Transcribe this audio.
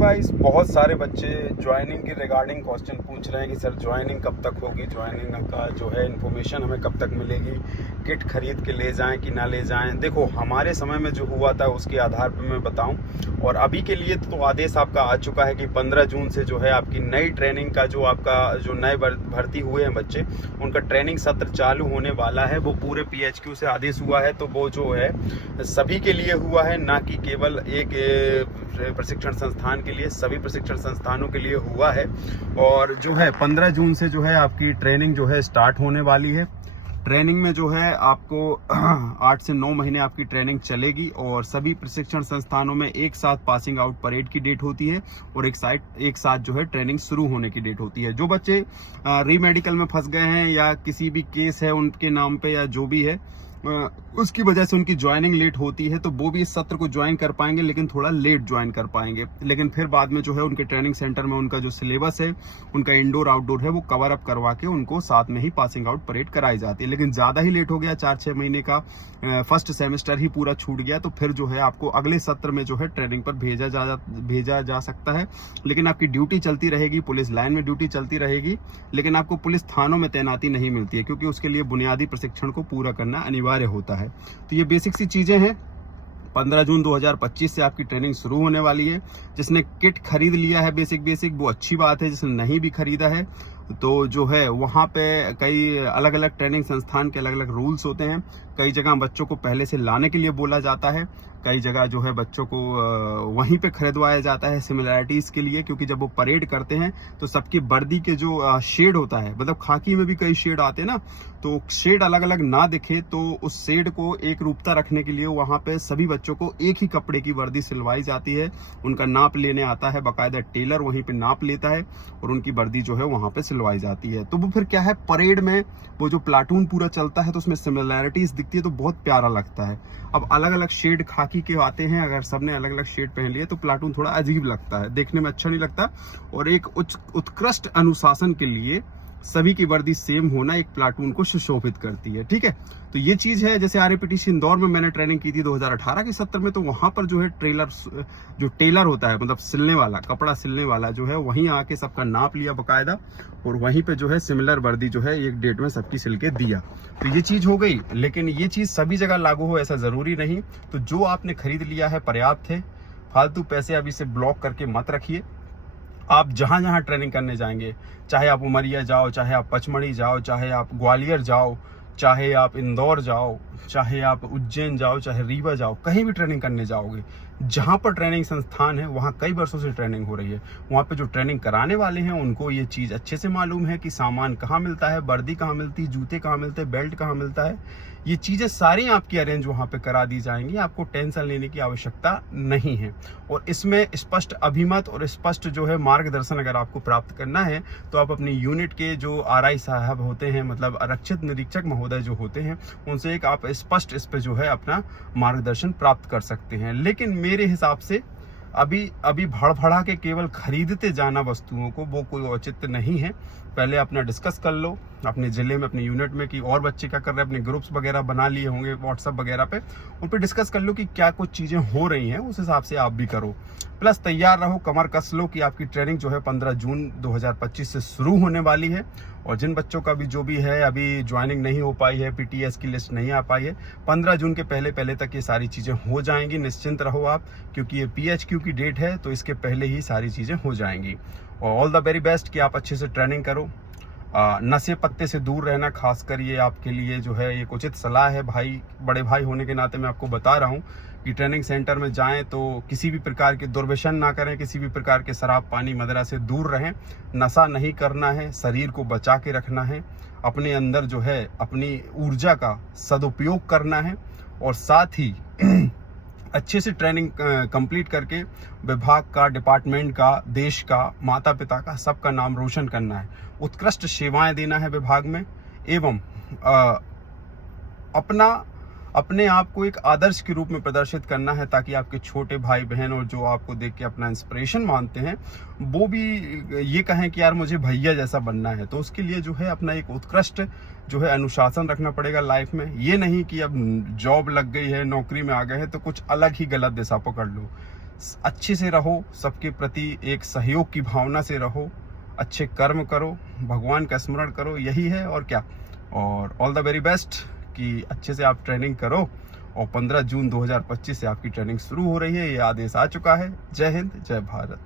Guys, बहुत सारे बच्चे ज्वाइनिंग के रिगार्डिंग क्वेश्चन पूछ रहे हैं कि सर ज्वाइनिंग कब तक होगी, ज्वाइनिंग का जो है इन्फॉर्मेशन हमें कब तक मिलेगी, किट खरीद के ले जाएं कि ना ले जाएं। देखो, हमारे समय में जो हुआ था उसके आधार पर मैं बताऊं, और अभी के लिए तो आदेश आपका आ चुका है कि 15 जून से जो है आपकी नई ट्रेनिंग का जो आपका जो नए भर्ती हुए हैं बच्चे, उनका ट्रेनिंग सत्र चालू होने वाला है। वो पूरे PHQ से आदेश हुआ है, तो वो जो है सभी के लिए हुआ है, ना कि केवल एक प्रशिक्षण संस्थान के लिए, सभी प्रशिक्षण संस्थानों के लिए हुआ है। और जो है 15 जून से जो है आपकी ट्रेनिंग जो है स्टार्ट होने वाली है। ट्रेनिंग में जो है आपको 8 से 9 महीने आपकी ट्रेनिंग चलेगी, और सभी प्रशिक्षण संस्थानों में एक साथ पासिंग आउट परेड की डेट होती है और एक साथ जो है ट्रेनिंग शुरू होने की डेट होती है। जो बच्चे रीमेडिकल में फंस गए हैं या किसी भी केस है उनके नाम पे या जो भी है, उसकी वजह से उनकी ज्वाइनिंग लेट होती है, तो वो भी इस सत्र को ज्वाइन कर पाएंगे, लेकिन थोड़ा लेट ज्वाइन कर पाएंगे। लेकिन फिर बाद में जो है उनके ट्रेनिंग सेंटर में उनका जो सिलेबस है, उनका इंडोर आउटडोर है, वो कवर अप करवा के उनको साथ में ही पासिंग आउट परेड कराई जाती है। लेकिन ज्यादा ही लेट हो गया, 4-6 महीने का फर्स्ट सेमेस्टर ही पूरा छूट गया, तो फिर जो है आपको अगले सत्र में जो है ट्रेनिंग पर भेजा जा सकता है। लेकिन आपकी ड्यूटी चलती रहेगी, पुलिस लाइन में ड्यूटी चलती रहेगी, लेकिन आपको पुलिस थानों में तैनाती नहीं मिलती है, क्योंकि उसके लिए बुनियादी प्रशिक्षण को पूरा करना अनिवार्य होता है। तो ये बेसिक सी चीजें हैं। 15 जून 2025 से आपकी ट्रेनिंग शुरू होने वाली है। जिसने किट खरीद लिया है बेसिक वो अच्छी बात है, जिसने नहीं भी खरीदा है तो जो है वहाँ पे कई अलग अलग ट्रेनिंग संस्थान के अलग अलग रूल्स होते हैं। कई जगह बच्चों को पहले से लाने के लिए बोला जाता है, कई जगह जो है बच्चों को वहीं पे खरीदवाया जाता है सिमिलैरिटीज के लिए, क्योंकि जब वो परेड करते हैं तो सबकी वर्दी के जो शेड होता है, मतलब खाकी में भी कई शेड आते हैं ना, तो शेड अलग अलग ना दिखे, तो उस शेड को एक रूपता रखने के लिए वहाँ पे सभी बच्चों को एक ही कपड़े की वर्दी सिलवाई जाती है। उनका नाप लेने आता है, बाकायदा टेलर वहीं पे नाप लेता है और उनकी वर्दी जो है वहाँ पे सिलवाई जाती है। तो वो फिर क्या है, परेड में वो जो प्लाटून पूरा चलता है तो उसमें सिमिलैरिटीज दिखती है, तो बहुत प्यारा लगता है। अब अलग अलग शेड खाकी के आते हैं, अगर सबने अलग अलग शेड पहन लिए तो प्लाटून थोड़ा अजीब लगता है, देखने में अच्छा नहीं लगता। और एक उत्कृष्ट अनुशासन के लिए सभी की वर्दी सेम होना एक प्लाटून को सुशोभित करती है। ठीक है, तो ये चीज है। जैसे RAPTC इंदौर में मैंने ट्रेनिंग की थी 2018 के सत्र में, तो वहां पर जो है जो टेलर होता है, मतलब सिलने वाला, कपड़ा सिलने वाला जो है, वहीं आके सबका नाप लिया बकायदा, और वहीं पे जो है सिमिलर वर्दी जो है एक डेट में सबकी सिल के दिया। तो ये चीज हो गई, लेकिन ये चीज सभी जगह लागू हो ऐसा जरूरी नहीं। तो जो आपने खरीद लिया है पर्याप्त है। फालतू पैसे अभी से ब्लॉक करके मत रखिए। आप जहां जहां ट्रेनिंग करने जाएंगे, चाहे आप उमरिया जाओ, चाहे आप पचमढ़ी जाओ, चाहे आप ग्वालियर जाओ, चाहे आप इंदौर जाओ, चाहे आप उज्जैन जाओ, चाहे रीवा जाओ, कहीं भी ट्रेनिंग करने जाओगे, जहां पर ट्रेनिंग संस्थान है वहां कई वर्षों से ट्रेनिंग हो रही है, वहां पे जो ट्रेनिंग कराने वाले हैं उनको ये चीज अच्छे से मालूम है कि सामान कहाँ मिलता है, वर्दी कहाँ मिलती है, जूते कहाँ मिलते हैं, बेल्ट कहाँ मिलता है। ये चीजें सारी आपकी अरेंज वहां पे करा दी जाएंगी, आपको टेंशन लेने की आवश्यकता नहीं है। और इसमें स्पष्ट अभिमत और स्पष्ट जो है मार्गदर्शन अगर आपको प्राप्त करना है, तो आप अपनी यूनिट के जो RI साहब होते हैं, मतलब आरक्षित निरीक्षक महोदय जो होते हैं, उनसे एक आप स्पष्ट इस पे जो है अपना मार्गदर्शन प्राप्त कर सकते हैं। लेकिन मेरे हिसाब से अभी भड़भड़ा के केवल खरीदते जाना वस्तुओं को, वो कोई औचित्य नहीं है। पहले अपना डिस्कस कर लो अपने जिले में, अपने यूनिट में, कि और बच्चे क्या कर रहे हैं, अपने ग्रुप्स वगैरह बना लिए होंगे व्हाट्सएप वगैरह पे, उन पे डिस्कस कर लो कि क्या कुछ चीजें हो रही हैं, उस हिसाब से आप भी करो। प्लस तैयार रहो, कमर कस लो कि आपकी ट्रेनिंग जो है 15 जून 2025 से शुरू होने वाली है। और जिन बच्चों का भी जो भी है अभी ज्वाइनिंग नहीं हो पाई है, PTS की लिस्ट नहीं आ पाई है, 15 जून के पहले तक ये सारी चीजें हो जाएंगी। निश्चिंत रहो आप, क्योंकि ये PHQ की डेट है, तो इसके पहले ही सारी चीजें हो जाएंगी। और ऑल द वेरी बेस्ट कि आप अच्छे से ट्रेनिंग करो। नशे पत्ते से दूर रहना, खासकर ये आपके लिए जो है एक उचित सलाह है। भाई, बड़े भाई होने के नाते मैं आपको बता रहा हूँ कि ट्रेनिंग सेंटर में जाएं तो किसी भी प्रकार के दुर्व्यसन ना करें, किसी भी प्रकार के शराब पानी मदिरा से दूर रहें। नशा नहीं करना है, शरीर को बचा के रखना है, अपने अंदर जो है अपनी ऊर्जा का सदुपयोग करना है, और साथ ही अच्छे से ट्रेनिंग कंप्लीट करके विभाग का, डिपार्टमेंट का, देश का, माता पिता का, सबका नाम रोशन करना है। उत्कृष्ट सेवाएं देना है विभाग में, एवं अपने आप को एक आदर्श के रूप में प्रदर्शित करना है, ताकि आपके छोटे भाई बहन और जो आपको देख के अपना इंस्पिरेशन मानते हैं, वो भी ये कहें कि यार मुझे भैया जैसा बनना है। तो उसके लिए जो है अपना एक उत्कृष्ट जो है अनुशासन रखना पड़ेगा लाइफ में। ये नहीं कि अब जॉब लग गई है, नौकरी में आ गए हैं तो कुछ अलग ही गलत दिशा पकड़ लो। अच्छे से रहो, सबके प्रति एक सहयोग की भावना से रहो, अच्छे कर्म करो, भगवान का स्मरण करो, यही है और क्या। और ऑल द वेरी बेस्ट कि अच्छे से आप ट्रेनिंग करो। और 15 जून 2025 से आपकी ट्रेनिंग शुरू हो रही है, ये आदेश आ चुका है। जय हिंद, जय भारत।